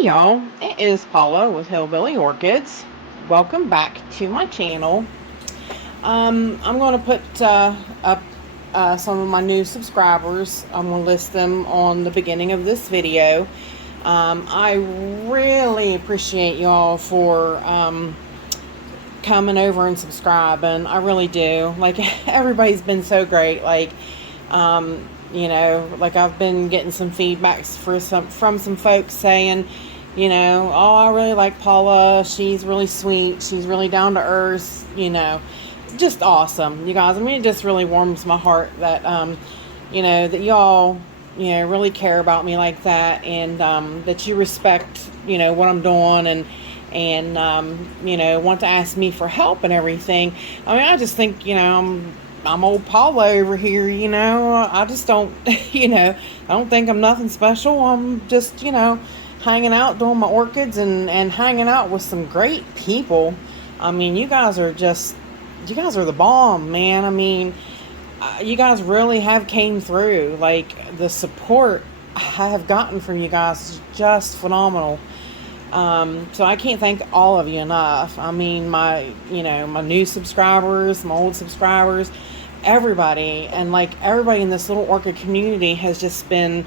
Hey y'all, it is Paula with Hillbilly Orchids. Welcome back to my channel. I'm going to put up some of my new subscribers. I'm going to list them on the beginning of this video. I really appreciate y'all for coming over and subscribing. I really do. Like, everybody's been so great. Like, you know, like I've been getting some feedbacks from some folks saying, you know, oh, I really like Paula. She's really sweet. She's really down to earth. You know, just awesome, you guys. I mean, it just really warms my heart that, you know, that y'all, you know, really care about me like that, and that you respect, you know, what I'm doing, and you know, want to ask me for help and everything. I mean, I just think, you know, I'm old Paula over here, you know. I just don't, you know, I don't think I'm nothing special. I'm just, you know, hanging out doing my orchids and hanging out with some great people. I mean, you guys are the bomb, man. I mean, you guys really have came through. Like, the support I have gotten from you guys is just phenomenal. So I can't thank all of you enough. I mean, my new subscribers, my old subscribers, everybody, and like everybody in this little orchid community has just been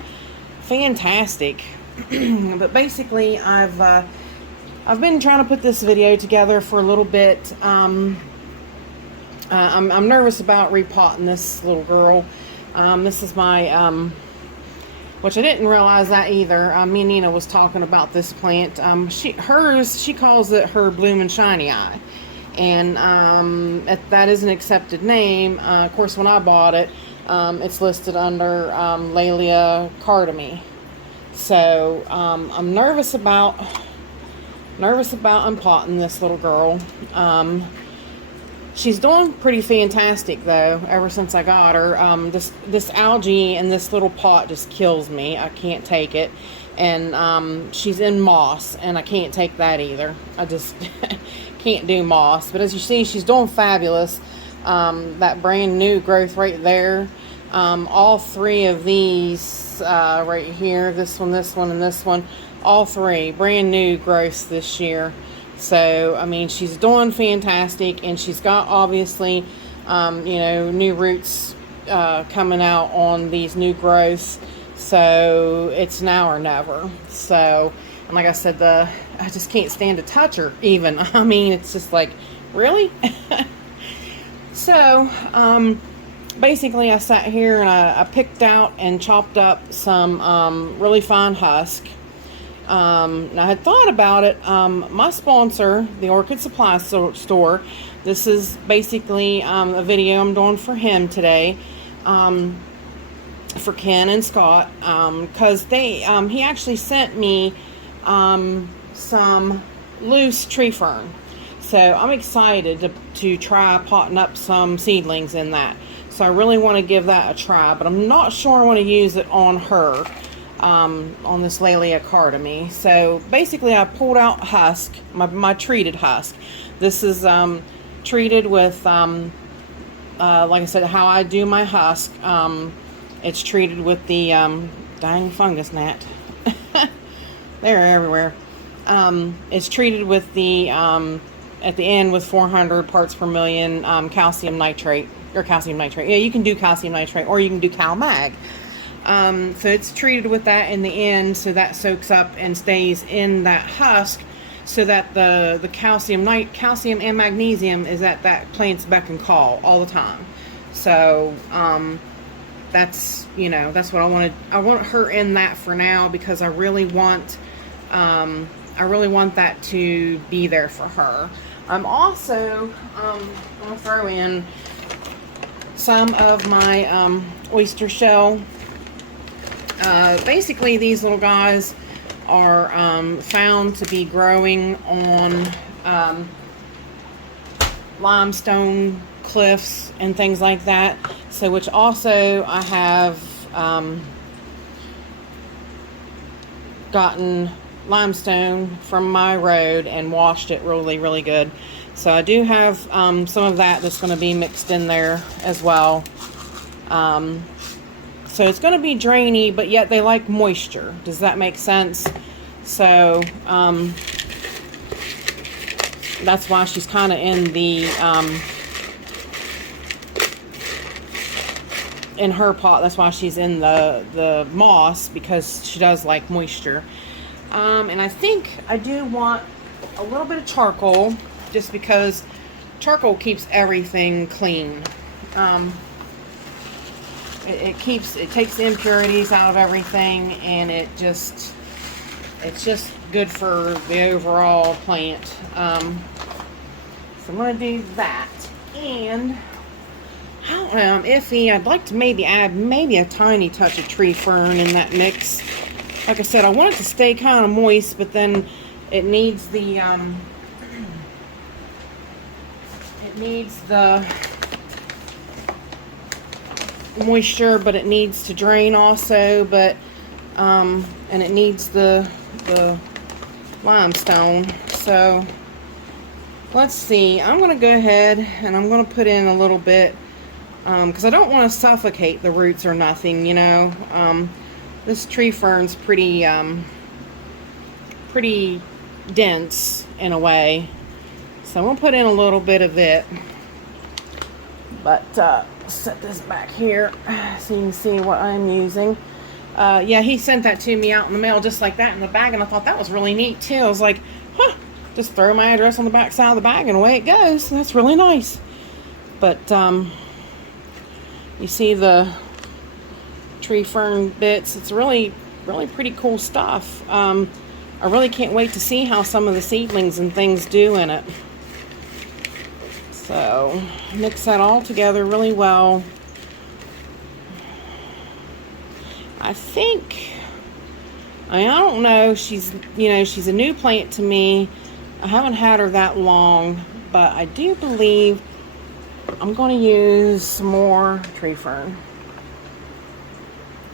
fantastic. But basically, I've been trying to put this video together for a little bit. I'm nervous about repotting this little girl. This is my which I didn't realize that either. Me and Nina was talking about this plant. She calls it her Bloom and Shiny Eye, and that is an accepted name. Of course, when I bought it, it's listed under Laelia cardami. So I'm nervous about unpotting this little girl. She's doing pretty fantastic though, ever since I got her. This algae in this little pot just kills me. I can't take it. And she's in moss, and I can't take that either. I just can't do moss. But as you see, she's doing fabulous. That brand new growth right there. All three of these right here, this one, and this one, all three brand new growths this year. So, I mean, she's doing fantastic, and she's got, obviously, you know, new roots coming out on these new growths. So, it's now or never. So, and like I said, I just can't stand to touch her, even. I mean, it's just like, really? So, basically, I sat here and I picked out and chopped up some really fine husk. And I had thought about it. My sponsor, the Orchid Supply Store, this is basically a video I'm doing for him today, for Ken and Scott, because he actually sent me some loose tree fern. So I'm excited to try potting up some seedlings in that. So I really want to give that a try, but I'm not sure I want to use it on her. On this Laelia cardami. So basically, I pulled out husk, my treated husk. This is treated with, like I said, how I do my husk. It's treated with the dang fungus gnat. They're everywhere. It's treated with the at the end with 400 parts per million calcium nitrate, or calcium nitrate. Yeah, you can do calcium nitrate, or you can do Cal Mag. So it's treated with that in the end, so that soaks up and stays in that husk, so that the calcium and magnesium is at that plant's beck and call all the time. So that's, you know, that's what I wanted. I want her in that for now, because I really want that to be there for her. I'm also gonna throw in some of my oyster shell. Basically, these little guys are found to be growing on limestone cliffs and things like that. So, which also I have gotten limestone from my road and washed it really, really good. So I do have some of that's going to be mixed in there as well. So it's going to be drainy, but yet they like moisture. Does that make sense? So that's why she's kind of in the in her pot. That's why she's in the moss, because she does like moisture. And I think I do want a little bit of charcoal, just because charcoal keeps everything clean. It takes the impurities out of everything, and it's just good for the overall plant. So I'm going to do that. And I don't know, I'm iffy. I'd like to maybe add a tiny touch of tree fern in that mix. Like I said, I want it to stay kind of moist, but then it needs the moisture, but it needs to drain also, but and it needs the limestone. So let's see, I'm going to go ahead and I'm going to put in a little bit, because I don't want to suffocate the roots or nothing, you know. This tree fern's pretty dense in a way, so I'm going to put in a little bit of it. But set this back here so you can see what I'm using. Yeah, he sent that to me out in the mail just like that in the bag, and I thought that was really neat too. I was like, huh, just throw my address on the back side of the bag and away it goes. That's really nice. But you see the tree fern bits. It's really pretty cool stuff. I really can't wait to see how some of the seedlings and things do in it. So mix that all together really well. I don't know, she's a new plant to me. I haven't had her that long, but I do believe I'm going to use some more tree fern.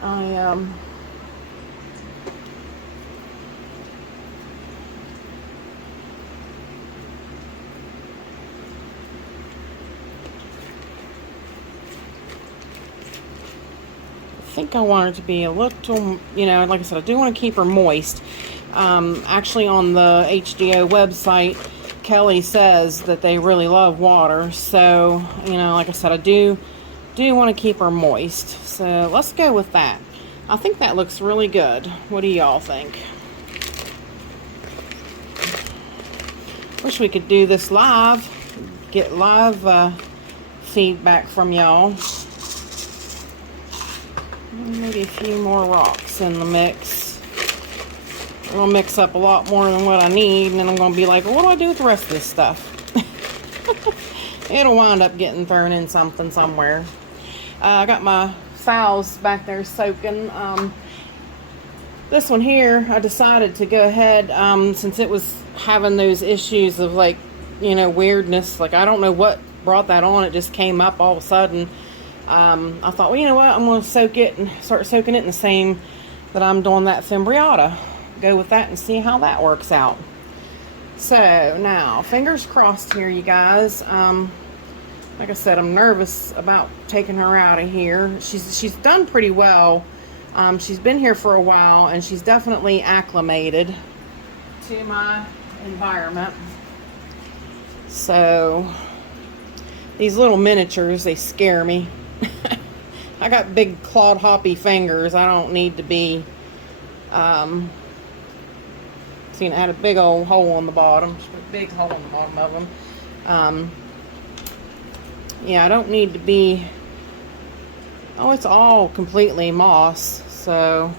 I think I want her to be a little, like I said, I do want to keep her moist. Actually, on the HDO website, Kelly says that they really love water. So, like I said, I do want to keep her moist. So let's go with that. I think that looks really good. What do y'all think? Wish we could do this live. Get live feedback from y'all. Maybe a few more rocks in the mix. I'm going to mix up a lot more than what I need, and then I'm going to be like, well, what do I do with the rest of this stuff? It'll wind up getting thrown in something somewhere. I got my phals back there soaking. This one here, I decided to go ahead, since it was having those issues of like, weirdness. Like, I don't know what brought that on. It just came up all of a sudden. I thought, well, you know what, I'm going to soak it and start soaking it in the same that I'm doing that Fimbriata. Go with that and see how that works out. So now, fingers crossed here, you guys. Like I said, I'm nervous about taking her out of here. She's done pretty well. She's been here for a while, and she's definitely acclimated to my environment. So these little miniatures, they scare me. I got big clawed hoppy fingers. I don't need to be see, it had a big old hole on the bottom. A big hole on the bottom of them. Yeah, I don't need to be. Oh, it's all completely moss, so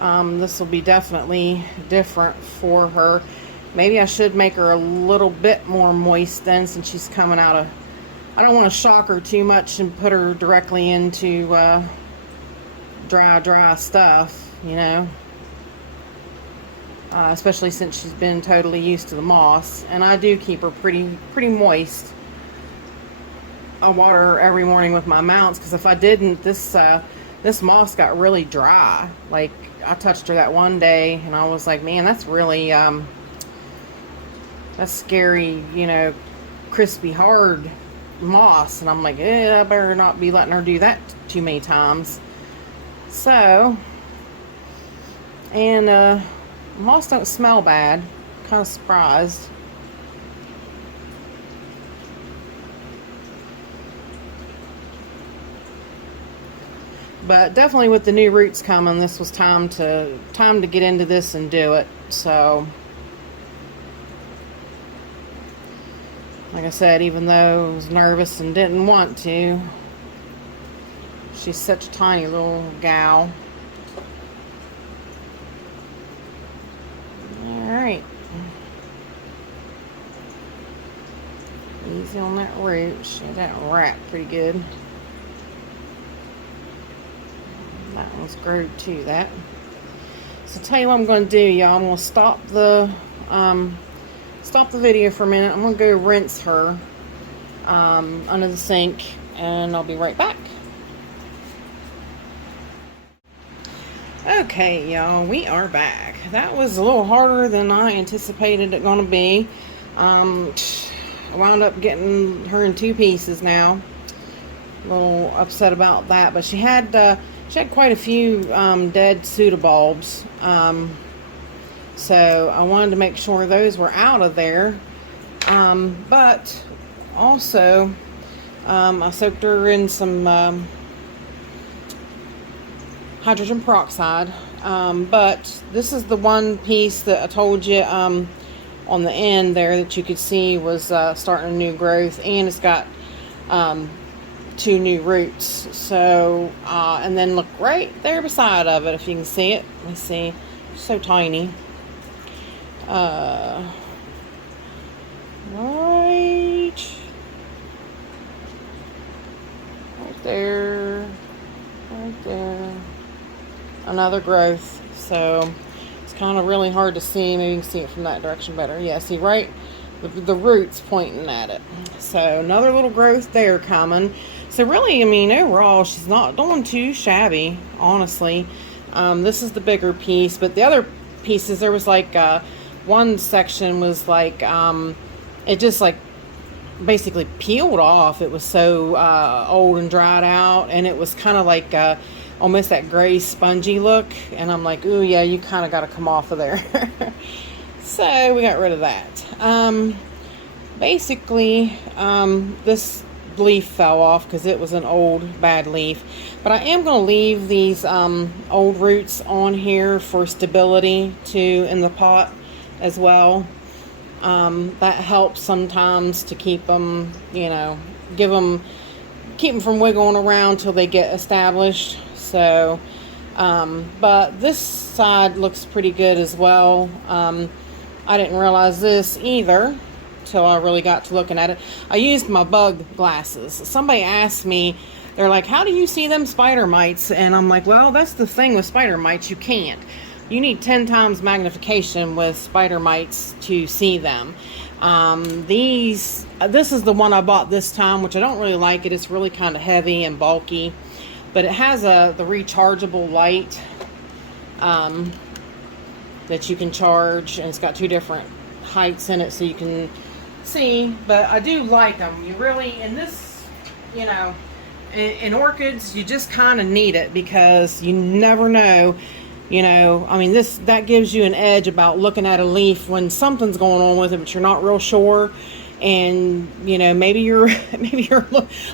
this will be definitely different for her. Maybe I should make her a little bit more moist then, since she's coming out of. I don't want to shock her too much and put her directly into dry stuff, especially since she's been totally used to the moss. And I do keep her pretty moist. I water her every morning with my mounts, because if I didn't, this moss got really dry. Like, I touched her that one day and I was like, man, that's really that's scary, crispy hard moss. And I'm like, I better not be letting her do that too many times. So, and Moss don't smell bad. Kind of surprised. But definitely with the new roots coming, this was time to get into this and do it. So, like I said, even though I was nervous and didn't want to, she's such a tiny little gal. Alright. Easy on that root. She had that wrap pretty good. That one's growed too, that. So tell you what I'm going to do, y'all. I'm going to stop the video for a minute. I'm going to go rinse her under the sink, and I'll be right back. Okay, y'all, we are back. That was a little harder than I anticipated it going to be. I wound up getting her in 2 pieces now. A little upset about that, but she had quite a few dead pseudobulbs, so I wanted to make sure those were out of there. But also, I soaked her in some hydrogen peroxide. But this is the one piece that I told you on the end there that you could see was starting a new growth, and it's got 2 new roots. So and then look right there beside of it, if you can see it. Let me see. It's so tiny. Right there, right there. Another growth. So it's kind of really hard to see. Maybe you can see it from that direction better. Yeah, see right the roots pointing at it. So another little growth there coming. So really, I mean, overall, she's not doing too shabby, honestly. This is the bigger piece, but the other pieces, there was like one section was like it just like basically peeled off. It was so old and dried out, and it was kind of like almost that gray spongy look, and I'm like, ooh, yeah, you kind of got to come off of there. So we got rid of that. Basically, this leaf fell off because it was an old bad leaf, but I am going to leave these old roots on here for stability too in the pot as well. That helps sometimes to keep them, you know, keep them from wiggling around till they get established. So but this side looks pretty good as well. I didn't realize this either till I really got to looking at it. I used my bug glasses. Somebody asked me, they're like, how do you see them spider mites? And I'm like, well, that's the thing with spider mites. You can't. You need 10 times magnification with spider mites to see them. This is the one I bought this time, which I don't really like it. It's really kind of heavy and bulky, but it has the rechargeable light that you can charge, and it's got 2 different heights in it, so you can see. But I do like them. You really, in this, you know, in orchids, you just kind of need it because you never know. You know, I mean, that gives you an edge about looking at a leaf when something's going on with it, but you're not real sure. And you know, maybe you're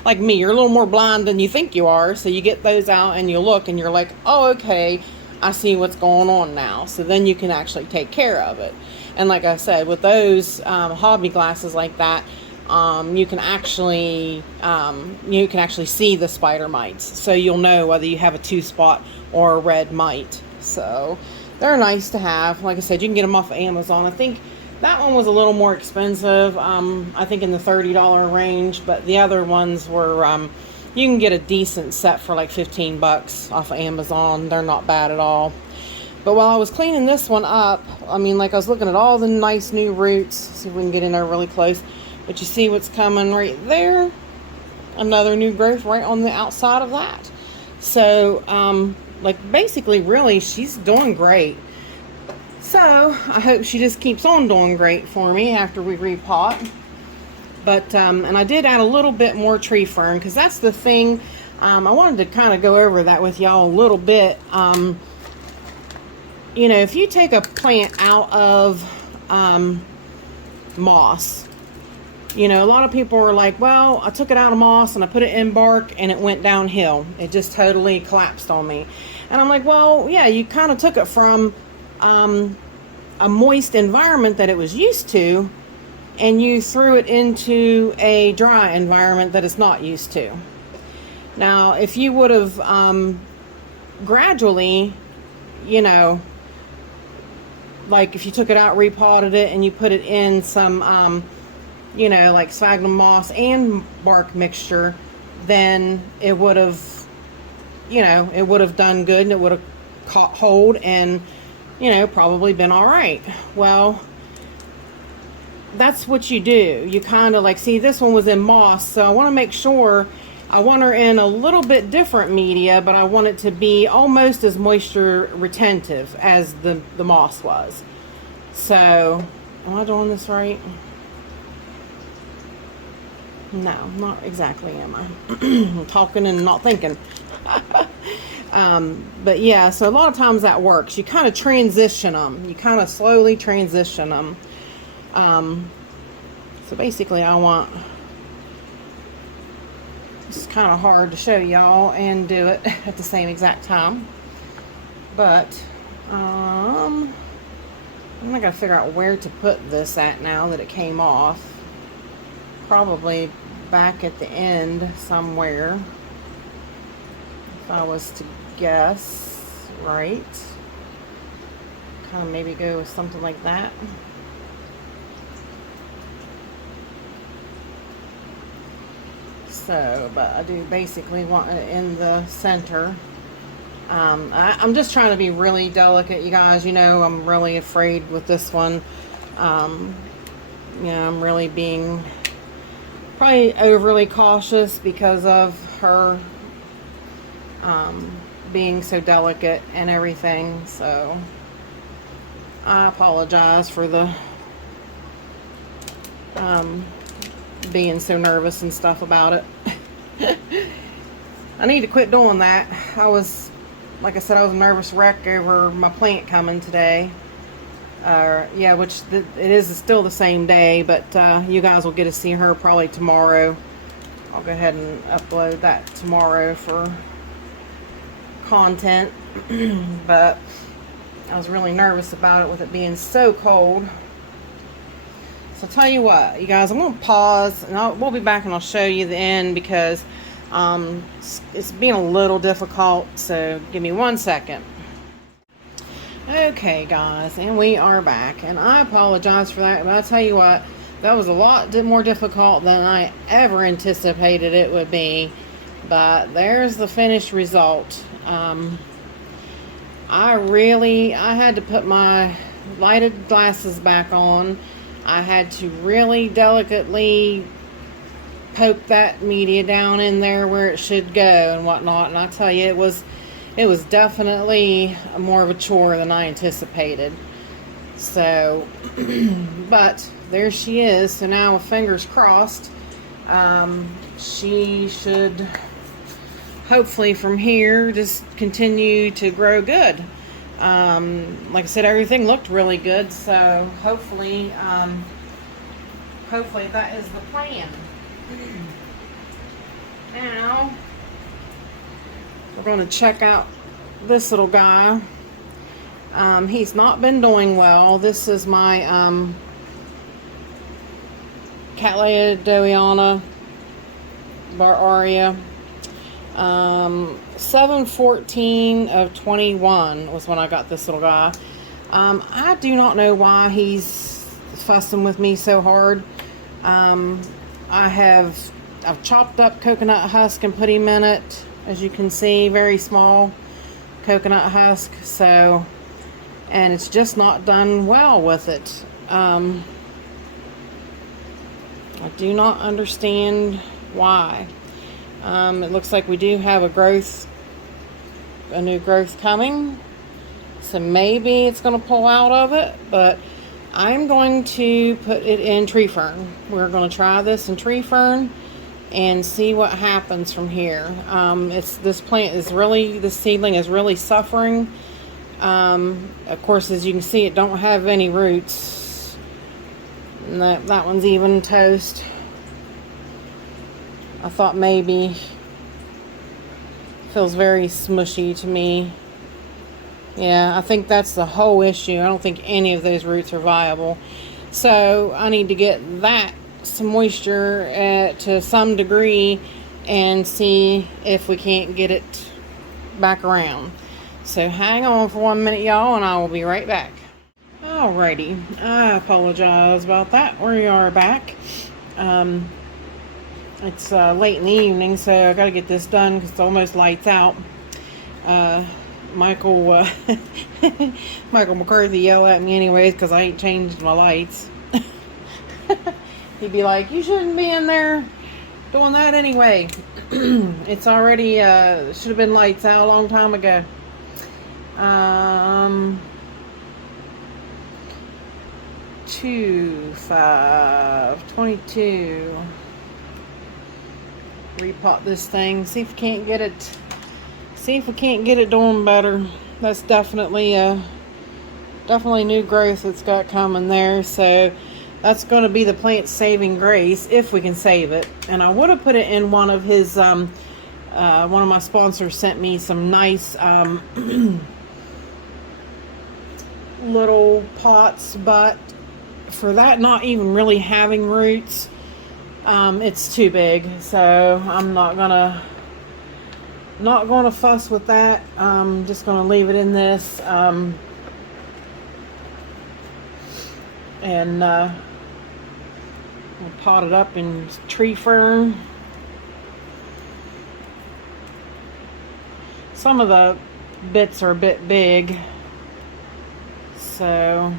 like me, you're a little more blind than you think you are. So you get those out and you look and you're like, oh, okay, I see what's going on now. So then you can actually take care of it. And like I said, with those hobby glasses like that, you can actually see the spider mites. So you'll know whether you have a 2-spot or a red mite. So they're nice to have. Like I said, you can get them off of Amazon. I think that one was a little more expensive. I think in the $30 range, but the other ones were, you can get a decent set for like 15 bucks off of Amazon. They're not bad at all. But while I was cleaning this one up, I mean, like I was looking at all the nice new roots. See if we can get in there really close. But you see what's coming right there? Another new growth right on the outside of that. So, like basically, really, she's doing great. So, I hope she just keeps on doing great for me after we repot. But, and I did add a little bit more tree fern, because that's the thing. I wanted to kind of go over that with y'all a little bit. you know, if you take a plant out of moss, you know, a lot of people are like, well, I took it out of moss and I put it in bark and it went downhill. It just totally collapsed on me. And I'm like, well, yeah, you kind of took it from a moist environment that it was used to, and you threw it into a dry environment that it's not used to. Now, if you would have gradually, you know, like if you took it out, repotted it, and you put it in some you know, like sphagnum moss and bark mixture, then it would have, you know, it would have done good and it would have caught hold and, you know, probably been all right. Well, that's what you do. You kind of like, see, this one was in moss, so I want to make sure, I want her in a little bit different media, but I want it to be almost as moisture retentive as the moss was. So, am I doing this right? No, not exactly, am I? I'm talking and not thinking. But yeah, so a lot of times that works. You kind of transition them. You kind of slowly transition them. So basically I want, it's kind of hard to show y'all and do it at the same exact time. But, I'm not gonna figure out where to put this at now that it came off. Probably back at the end somewhere, if I was to guess, right? Kind of maybe go with something like that. So, but I do basically want it in the center. I'm just trying to be really delicate, you guys. You know, I'm really afraid with this one. You know, I'm really being probably overly cautious because of her being so delicate and everything. So I apologize for the being so nervous and stuff about it. I need to quit doing that. I was, like I said, I was a nervous wreck over my plant coming today. Yeah, which it is still the same day, but you guys will get to see her probably tomorrow. I'll go ahead and upload that tomorrow for content. But I was really nervous about it with it being so cold. So I'll tell you what, you guys, I'm going to pause and we'll be back and I'll show you the end because it's being a little difficult. So give me 1 second. Okay, guys, and we are back, and I apologize for that, but I'll tell you what, that was a lot more difficult than I ever anticipated it would be. But there's the finished result. I had to put my lighted glasses back on. I had to really delicately poke that media down in there where it should go and whatnot, and I'll tell you, it was definitely more of a chore than I anticipated. So, but there she is. So now with fingers crossed, she should hopefully from here just continue to grow good. Like I said, everything looked really good. So hopefully that is the plan. Now, we're going to check out this little guy. He's not been doing well. This is my Cattleya Dowiana Bar Aria. 7/14 of 21 was when I got this little guy. I do not know why he's fussing with me so hard. I've chopped up coconut husk and put him in it. As you can see, very small coconut husk. So, and it's just not done well with it. I do not understand why. It looks like we do have a new growth coming. So maybe it's going to pull out of it, but I'm going to put it in tree fern. We're going to try this in tree fern and see what happens from here. This seedling is really suffering. Of course, as you can see, it don't have any roots. And that one's even toast. I thought maybe, feels very smushy to me. Yeah, I think that's the whole issue. I don't think any of those roots are viable. So I need to get that some moisture to some degree and see if we can't get it back around. So hang on for 1 minute, y'all, and I will be right back. Alrighty, I apologize about that. We are back. It's late in the evening, so I gotta get this done because it's almost lights out. Michael McCarthy yelled at me anyways because I ain't changed my lights. He'd be like, you shouldn't be in there doing that anyway. It's already should have been lights out a long time ago. 22. Repot this thing, see if we can't get it doing better. That's definitely new growth that's got coming there, so that's going to be the plant saving grace if we can save it. And I would have put it in one of his one of my sponsors sent me some nice little pots, but for that not even really having roots, it's too big, so I'm not gonna fuss with that. I'm just gonna leave it in this and we'll pot it up in tree fern. Some of the bits are a bit big, so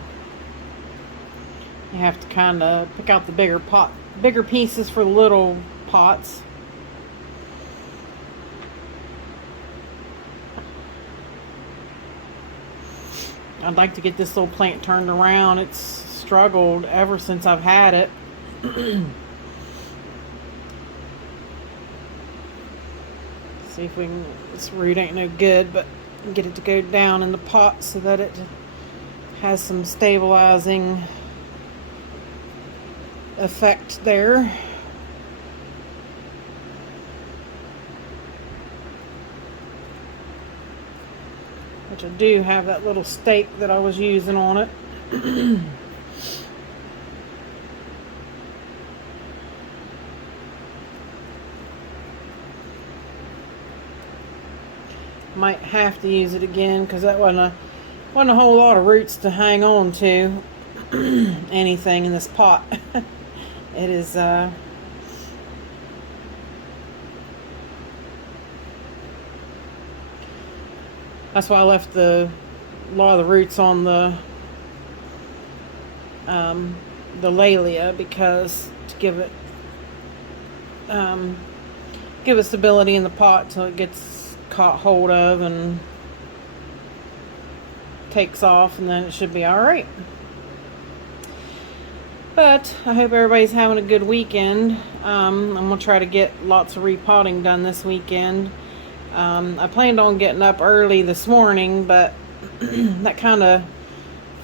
you have to kind of pick out the bigger pieces for the little pots. I'd like to get this little plant turned around. It's struggled ever since I've had it. See if we can, this root ain't no good, but get it to go down in the pot so that it has some stabilizing effect there. Which I do have that little stake that I was using on it. Might have to use it again because that wasn't a whole lot of roots to hang on to anything in this pot. It is that's why I left a lot of the roots on the Laelia, because to give it stability in the pot till it gets caught hold of and takes off, and then it should be all right. But I hope everybody's having a good weekend. I'm gonna try to get lots of repotting done this weekend. I planned on getting up early this morning, but that kind of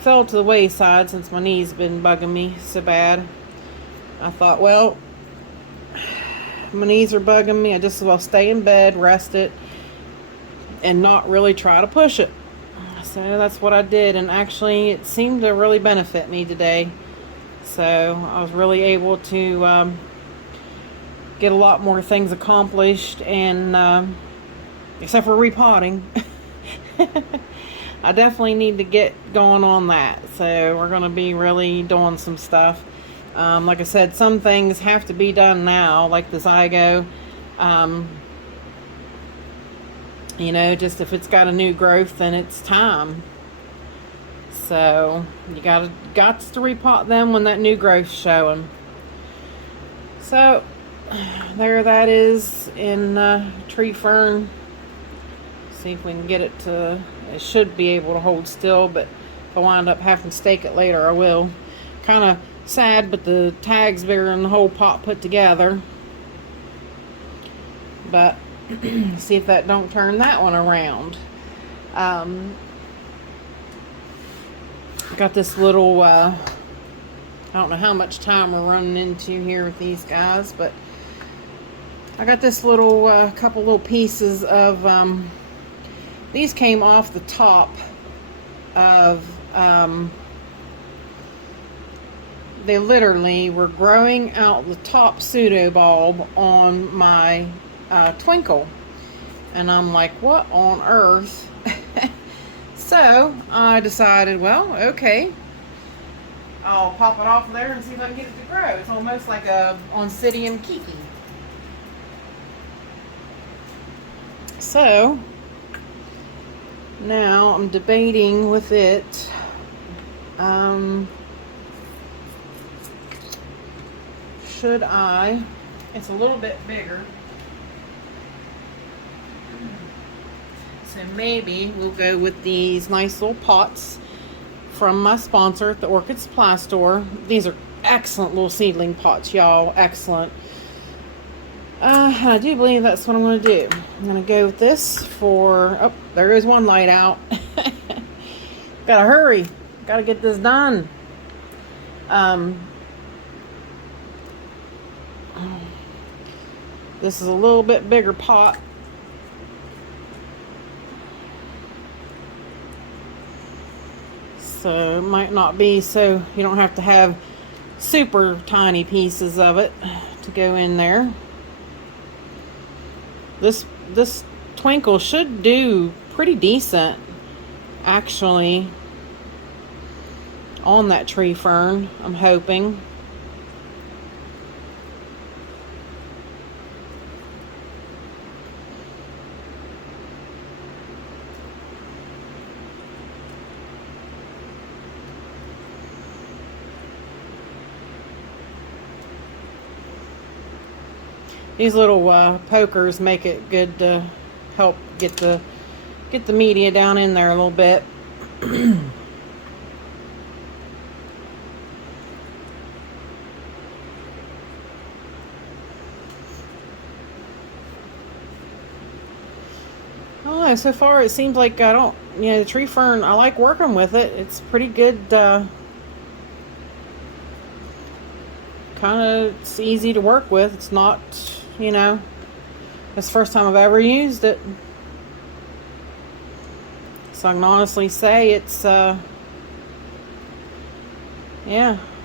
fell to the wayside since my knee's been bugging me so bad. I thought, well, my knees are bugging me, I just as well stay in bed, rest it, and not really try to push it. So that's what I did, and actually it seemed to really benefit me today. So I was really able to get a lot more things accomplished, and except for repotting. I definitely need to get going on that. So we're going to be really doing some stuff. Like I said, some things have to be done now, like the zygo. You know, just if it's got a new growth, then it's time. So you got to repot them when that new growth's showing. So there that is in tree fern. See if we can get it to, it should be able to hold still, but if I wind up having to stake it later, I will. Kind of sad, but the tag's bigger than the whole pot put together. But see if that don't turn that one around. Got this little, I don't know how much time we're running into here with these guys, but I got this little, couple little pieces of, these came off the top of, they literally were growing out the top pseudo bulb on my twinkle. And I'm like, what on earth? So I decided, well, okay, I'll pop it off there and see if I can get it to grow. It's almost like a Oncidium Kiki. So now I'm debating with it. Should I? It's a little bit bigger. So maybe we'll go with these nice little pots from my sponsor at the Orchid Supply Store. These are excellent little seedling pots, y'all. Excellent. I do believe that's what I'm going to do. I'm going to go with this for... Oh, there goes one light out. Gotta hurry. Gotta get this done. This is a little bit bigger pot. So it might not be, so you don't have to have super tiny pieces of it to go in there. This twinkle should do pretty decent, actually, on that tree fern, I'm hoping. These little pokers make it good to help get the media down in there a little bit. I don't know, so far it seems like I don't, the tree fern, I like working with it. It's pretty good, it's easy to work with. It's not, it's the first time I've ever used it. So I can honestly say it's, yeah,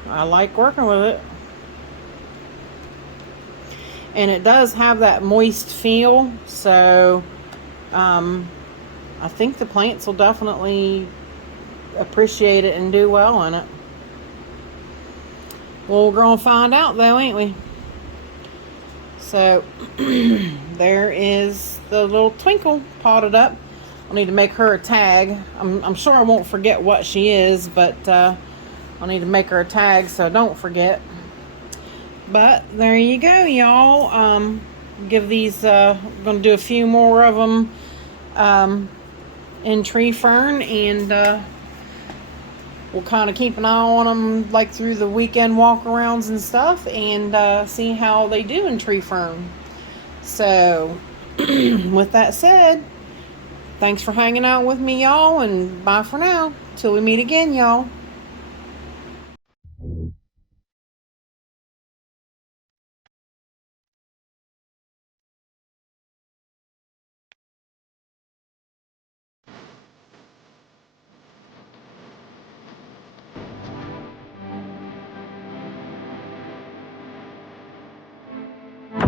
I like working with it. And it does have that moist feel, so I think the plants will definitely appreciate it and do well in it. Well, we're going to find out though, ain't we? So there is the little twinkle potted up. I'll need to make her a tag. I'm sure I won't forget what she is, but I'll need to make her a tag so I don't forget. But there you go, y'all. Give these, I'm going to do a few more of them in tree fern, and we'll kind of keep an eye on them like through the weekend walk-arounds and stuff, and see how they do in tree fern. So with that said, thanks for hanging out with me, y'all, and bye for now till we meet again, y'all.